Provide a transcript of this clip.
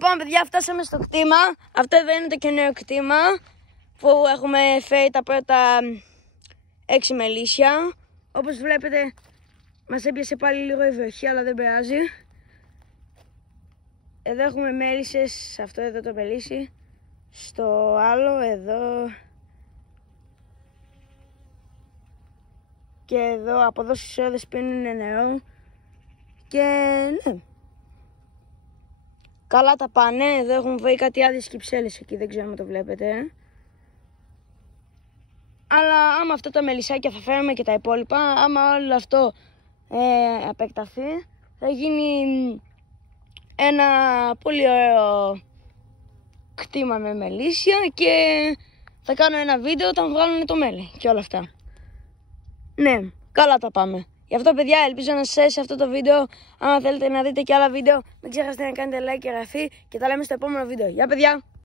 Λοιπόν, παιδιά, φτάσαμε στο κτήμα. Αυτό εδώ είναι το καινούριο κτήμα που έχουμε φέρει τα πρώτα 6 μελίσια. Όπως βλέπετε, μας έπιασε πάλι λίγο η βροχή, αλλά δεν πειράζει. Εδώ έχουμε μέλισσες, σε αυτό εδώ το μελίσι. Στο άλλο εδώ. Και εδώ από εδώ στις όδες πίνουν νερό. Και ναι. Καλά τα πάνε. Εδώ έχουν βρει κάτι άδειες κυψέλες εκεί, δεν ξέρω αν το βλέπετε. Αλλά άμα αυτό τα μελισσάκια θα φέρουμε και τα υπόλοιπα, άμα όλο αυτό επεκταθεί, θα γίνει ένα πολύ ωραίο κτήμα με μελίσια και θα κάνω ένα βίντεο όταν βγάλουν το μέλι και όλα αυτά. Ναι, καλά τα πάμε. Γι' αυτό, παιδιά, ελπίζω να σας αρέσει αυτό το βίντεο. Αν θέλετε να δείτε και άλλα βίντεο, μην ξεχάσετε να κάνετε like και εγγραφή και τα λέμε στο επόμενο βίντεο. Γεια, παιδιά!